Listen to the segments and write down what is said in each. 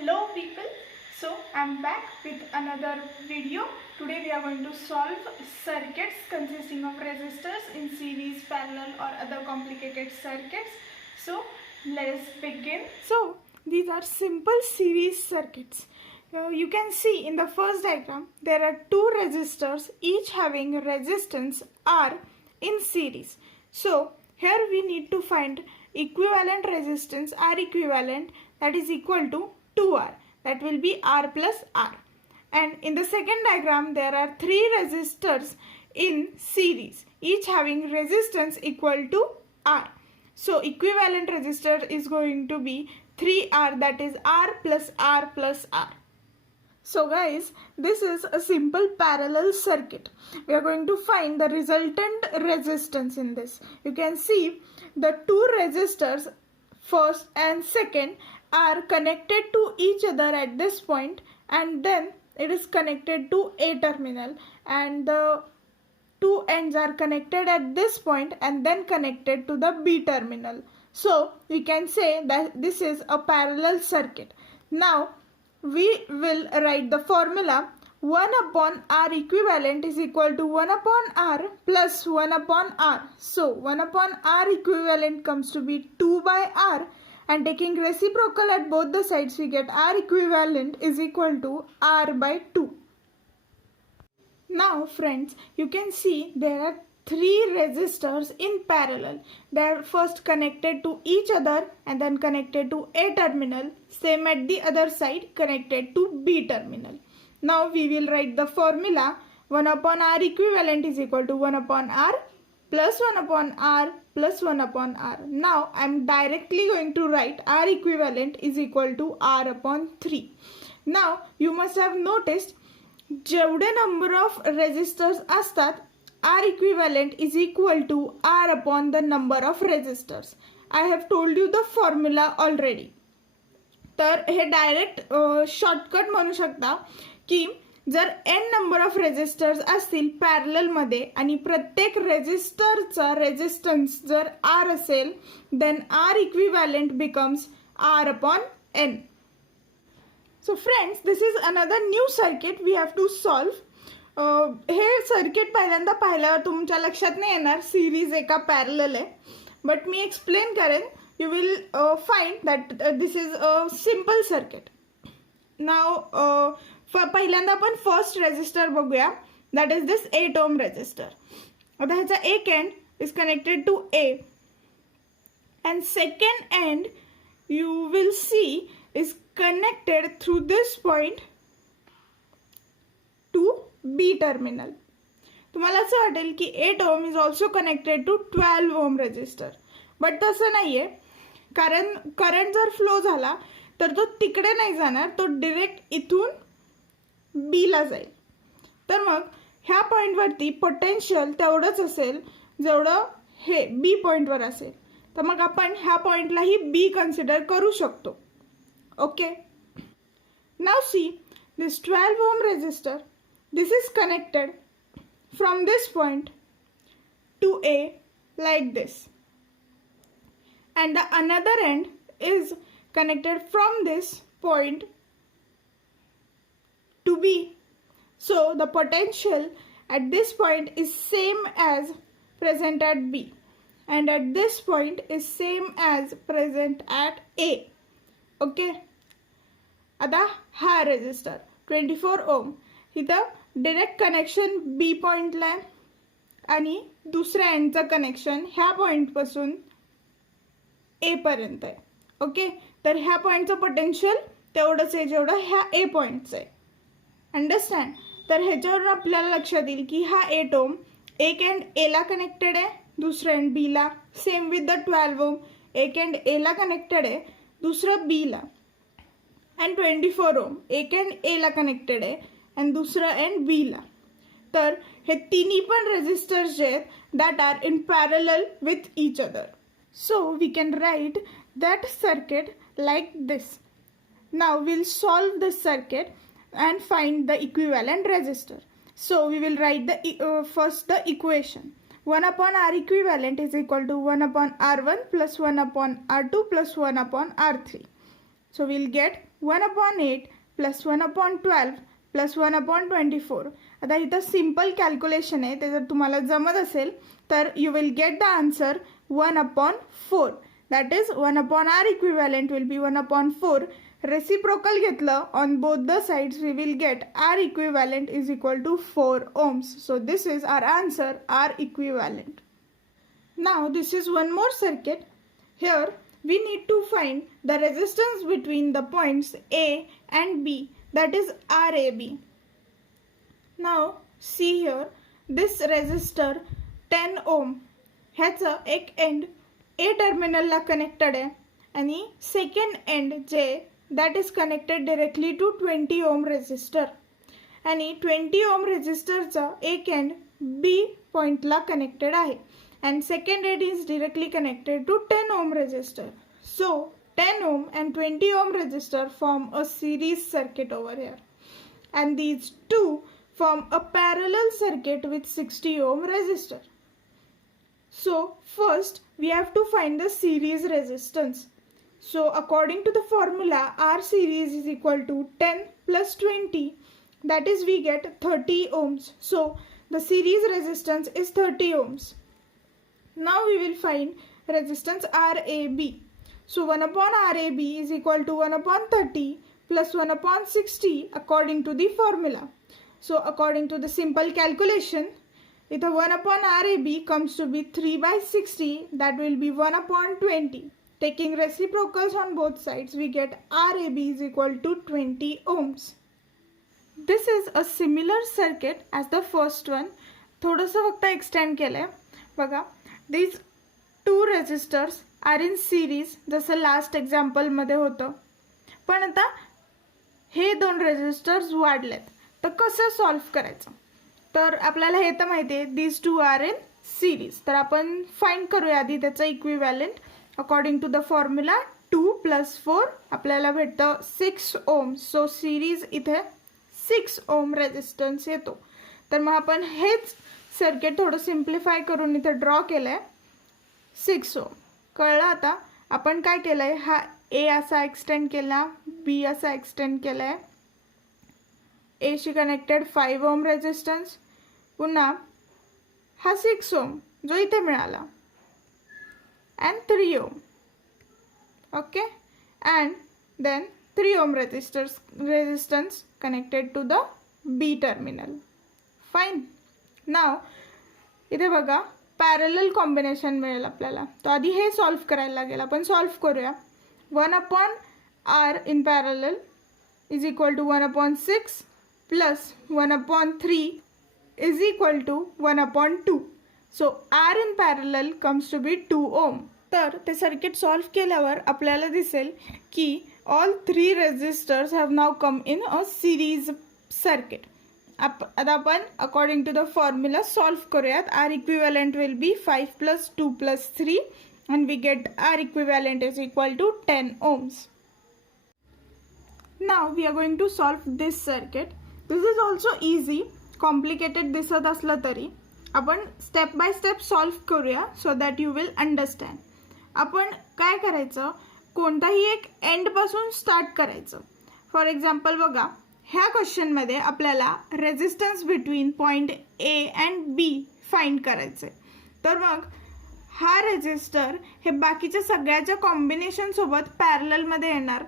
Hello people, so I'm back with another video. Today we are going to solve circuits consisting of resistors in series, parallel or other complicated circuits. So let us begin. So these are simple series circuits. You can see in the first diagram there are two resistors each having resistance R in series. So here we need to find equivalent resistance R equivalent, that is equal to 2R, that will be R plus R. And in the second diagram there are three resistors in series each having resistance equal to R. So equivalent resistor is going to be 3R, that is R plus R plus R. So guys, this is a simple parallel circuit. We are going to find the resultant resistance in this. You can see the two resistors, first and second, are connected to each other at this point, and then it is connected to A terminal, and the two ends are connected at this point and then connected to the B terminal. So we can say that this is a parallel circuit. Now we will write the formula 1 upon R equivalent is equal to 1 upon R plus 1 upon R. So 1 upon R equivalent comes to be 2 by R, and taking reciprocal at both the sides we get R equivalent is equal to R by 2. Now friends, you can see there are three resistors in parallel. They are first connected to each other and then connected to A terminal. Same at the other side, connected to B terminal. Now we will write the formula 1 upon R equivalent is equal to 1 upon R plus 1 upon R plus 1 upon R. Now I am directly going to write R equivalent is equal to R upon 3. Now you must have noticed जेवढे number of resistors असतात R equivalent is equal to R upon the number of resistors. I have told you the formula already. तर हे direct shortcut म्हणू शकता की जर n number of resistors असतील parallel मध्ये आणि प्रत्येक रेजिस्टरचा रेजिस्टन्स जर R असेल then R equivalent becomes R upon n. So friends, this is another new circuit we have to solve. हे सर्किट पहिल्यांदा पाहिल्यावर तुमच्या लक्षात नाही येणार सिरीज एका पॅरलल आहे, बट मी एक्सप्लेन करेन. You will find that this is a simple circuit. Now पहिल्यांदा आपण फर्स्ट रेजिस्टर बघूया, that is this 8 ohm resistor. आता ह्याचा एक end is connected to A and second end you will see is connected through this point to B terminal. तुम्हाला असं वाटेल की 8 ohm is also connected to 12 ohm resistor, but तसं नाहीये, कारण करंट जर फ्लो झाला तर तो तिकडे नाही जाणार, तो डायरेक्ट इथून B ला जाईल. तर मग ह्या पॉइंटवरती पोटेन्शियल तेवढंच असेल जेवढं हे B पॉइंटवर असेल. तर मग आपण ह्या पॉइंटलाही B कन्सिडर करू शकतो. Okay, now see this 12 ohm resistor, this is connected from this point to A like this, and the another end is connected from this point to B. So the potential at this point is same as present at B, and at this point is same as present at A. Okay, आता हा resistor 24 ओम इथं direct connection B पॉइंटला आहे आणि दुसऱ्या एंडचं connection ह्या पॉइंटपासून A पर्यंत आहे. ओके, तर ह्या पॉइंटचं पोटेन्शियल तेवढंच आहे जेवढं ह्या A पॉइंटचं आहे. अंडरस्टँड? तर ह्याच्यावरून आपल्याला लक्षात येईल की हा 8 ओम एक एंड A ला कनेक्टेड आहे, दुसरं एंड B ला. सेम विथ द 12 ओम एक एंड A ला कनेक्टेड आहे, दुसरं B ला. and 24 ohm एक एंड A ला कनेक्टेड आहे and दुसरं एंड B ला. तर हे तिन्ही पण रेजिस्टर्स जे आहेत that are in parallel with each other. So we can write that circuit like this. Now will solve this circuit and find the equivalent resistor. So we will write the first the equation. 1 upon R equivalent is equal to 1 upon R1 plus 1 upon R2 plus 1 upon R3. So we will get 1/8 plus 1/12 plus 1/24. आता इथं simple calculation आहे, ते जर तुम्हाला जमत असेल तर you will get the answer 1/4. That is 1/r equivalent will be 1/4. Reciprocal घेतलं on both the sides we will get r equivalent is equal to 4 ohms. So this is our answer, r equivalent. Now this is one more circuit. Here we need to find the resistance between the points A and B, that is RAB. Now see here, this resistor 10 ohm ह्याचा एक end A टर्मिनलला connected आहे आणि second and J that is connected directly to 20 ohm resistor आणि 20 ohm resistorचा एक and B पॉइंटला connected आहे and second end is directly connected to 10 ohm resistor. So 10 ohm and 20 ohm resistor form a series circuit over here and these two form a parallel circuit with 60 ohm resistor. So first we have to find the series resistance. So according to the formula, R series is equal to 10 plus 20, that is we get 30 ohms. So the series resistance is 30 ohms. Now we will find resistance RAB. So 1/RAB is equal to 1/30 plus 1/60 according to the formula. So according to the simple calculation, if the 1/RAB comes to be 3/60, that will be 1/20. Taking reciprocals on both sides, we get RAB is equal to 20 ohms. This is a similar circuit as the first one. थोडंसं फक्त extend केलंय बघा. These two resistors are in series, जसं last एक्झाम्पलमध्ये होतं. पण आता हे दोन resistors वाढलेत, तर कसं सॉल्व्ह करायचं? तर आपल्याला हे तर माहिती आहे, these two are in series. तर आपण फाइंड करूया आधी त्याचं equivalent. According to the formula 2 plus 4 आपल्याला भेटतं 6 ohm. So series इथे 6 ohm रेजिस्टन्स येतो. तर मग आपण हेच सर्किट थोडं सिम्प्लिफाय करून इथे ड्रॉ केलंय. 6 ohm कळलं. आता आपण काय केलंय, हा A असा एक्सटेंड केला, B असा एक्सटेंड केलाय, A she connected 5 ohm resistance, पुन्हा हा 6 ohm जो इथे मिळाला and 3 ohm. Okay, and then 3 ohm resistance connected to the B terminal. Fine. Now इथे बघा पॅरलल कॉम्बिनेशन मिळेल आपल्याला. तो आधी हे सॉल्व्ह करायला लागेल. आपण सॉल्व्ह करूया. 1/R in parallel is equal to 1/6 plus 1/3 is equal to 1/2. So R in parallel comes to be 2 ohm. तर ते सर्किट सॉल्व्ह केल्यावर आपल्याला दिसेल की all three resistors have now come in a series circuit. आता आपण according to the formula solve करूयात. R equivalent will be 5 plus 2 plus 3 and we get R equivalent is equal to 10 ohms. Now we are going to solve this circuit. This is also easy. Complicated दिसत असलं तरी आपण step by step solve करूया so that you will understand. आपण काय करायचं, कोणताही एक एंडपासून स्टार्ट करायचं. फॉर एक्झाम्पल बघा, ह्या क्वेश्चनमध्ये आपल्याला resistance between point A and B find करायचं आहे. तर मग हा रेजिस्टर हे बाकीच्या सगळ्याच्या कॉम्बिनेशनसोबत पॅरललमध्ये येणार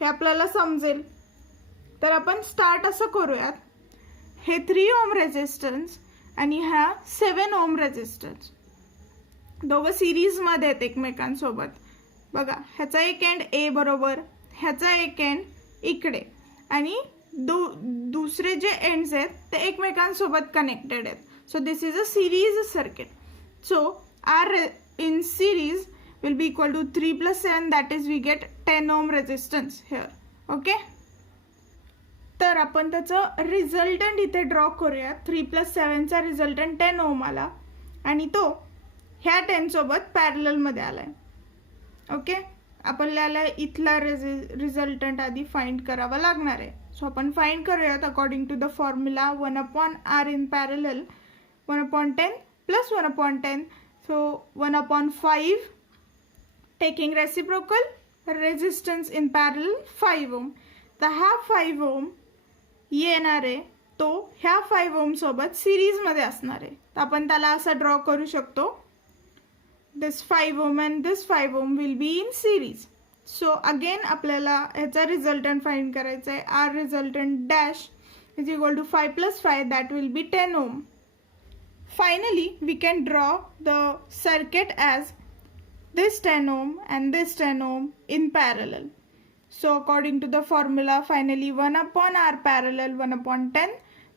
हे आपल्याला समजेल. तर आपण स्टार्ट असं करूयात. हे 3 ओम रेजिस्टन्स आणि हा 7 ओम रेजिस्टन्स दोघं सिरीजमध्ये आहेत एकमेकांसोबत. बघा, ह्याचा एक एंड A बरोबर, ह्याचा एक एंड इकडे आणि दुसरे जे एंड्स आहेत ते एकमेकांसोबत कनेक्टेड आहेत. So this is a series circuit. So R in series will be equal to 3 plus 7, that is we get 10 ohm resistance here. Okay. तर आपण त्याचं रिझल्टंट इथे ड्रॉ करूया. 3 plus 7चा रिझल्टंट 10 ओम आला आणि तो ह्या 10 सोबत पॅरललमध्ये आलाय. ओके, आपल्याला इथला रिझल्टंट आधी फाइंड करावा लागणार आहे. सो आपण फाइंड करूयात according to the formula 1/R in parallel 1/10 plus 1/10. So 1/5 taking reciprocal resistance in parallel 5 ओम. तर हा 5 ओम येणार आहे तो ह्या 5 ओम सोबत सिरीजमध्ये असणार आहे. तर आपण त्याला असा ड्रॉ करू शकतो. This 5 ohm and this 5 ohm will be in series. So again आपल्याला ह्याचा रिझल्टंट फाइंड करायचा आहे. R resultant dash is equal to 5 + 5 that will be 10 ohm. Finally, we can draw the circuit as this 10 ohm and this 10 ohm in parallel. So according to the formula, finally 1 upon R parallel 1 upon 10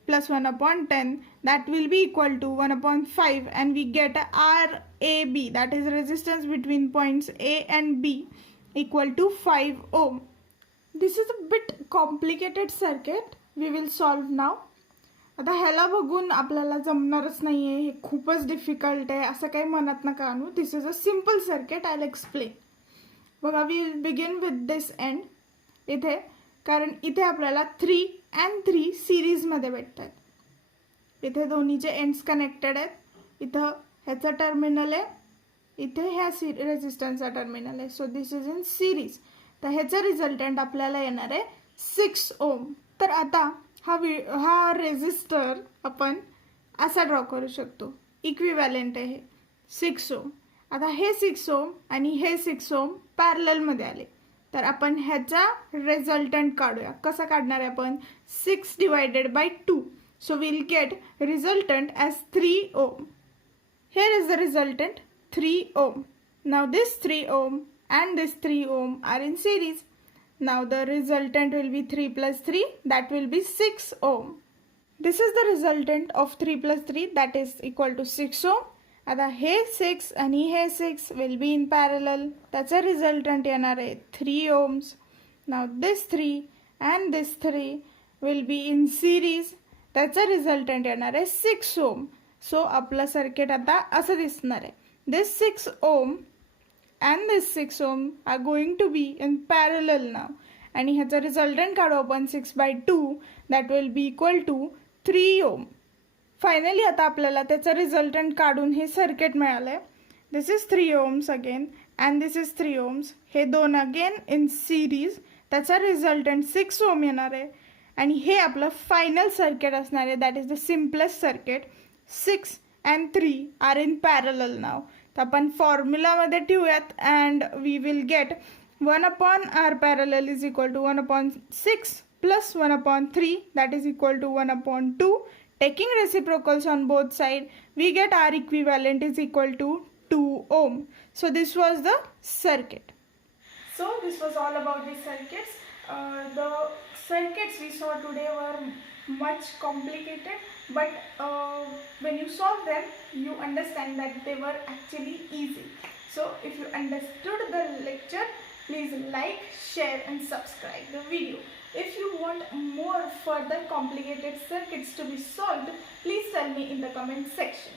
plus 1 upon 10, that will be equal to 1 upon 5, and we get RAB, that is resistance between points A and B, equal to 5 ohm. This is a bit complicated circuit. We will solve now. आता ह्याला बघून आपल्याला जमणारच नाही आहे, हे खूपच difficult आहे असं काही मनात नका आणू. This is a simple circuit. I will explain. बघा, we will begin with this end इथे, कारण इथे आपल्याला 3 and 3 सिरीजमध्ये भेटतात. इथे दोन्हीचे एंड्स कनेक्टेड आहेत. इथं ह्याचं टर्मिनल आहे, इथे ह्या रेजिस्टन्सचा टर्मिनल आहे. So this is in series. तर ह्याचं रिझल्टंट आपल्याला येणार आहे 6 ओम. तर आता हा रेजिस्टर आपण असा ड्रॉ करू शकतो. इक्विवॅलेंट आहे हे 6 ओम. आता हे 6 ओम आणि हे 6 ओम पॅरललमध्ये आले. तर आपण ह्याचा रिझल्टंट काढूया. कसा काढणार आहे आपण? 6 / 2. So will get resultant as 3 ohm. Here is the resultant 3 ohm. Now this 3 ohm and this 3 ohm are in series. Now the resultant will be 3 plus 3, that will be 6 ohm. This is the resultant of 3 plus 3, that is equal to 6 ohm. आता हे 6 आणि हे 6 will be in parallel. त्याचा resultant येणार आहे 3 ohms. Now this 3 and this 3 will be in series. त्याचा resultant येणार आहे 6 ohm. So आपलं circuit आता असं दिसणार आहे. This 6 ohm and this 6 ohm are going to be in parallel now. आणि ह्याचा रिझल्टंट काढू आपण 6/2, that will be equal to 3 ohm. Finally आता आपल्याला त्याचा रिझल्टंट काढून हे सर्किट मिळालं आहे. This is 3 ohms again and this is 3 ohms. हे दोन अगेन इन सिरीज. त्याचा रिझल्टंट 6 ohm येणार आहे. आणि हे आपलं फायनल सर्किट असणार आहे. That is the simplest circuit. 6 and 3 are in parallel now. तर आपण फॉर्म्युलामध्ये ठेवूयात and we will get 1 upon R parallel is equal to 1 upon 6 plus 1 upon 3, that is equal to 1 upon 2. Taking reciprocals on both sides, we get R equivalent is equal to 2 ohm. So this was the circuit. So this was all about the circuits. The circuits we saw today were much complicated, but when you solve them, you understand that they were actually easy. So if you understood the lecture, please like, share and subscribe the video. If you want more further complicated circuits to be solved, please tell me in the comment section.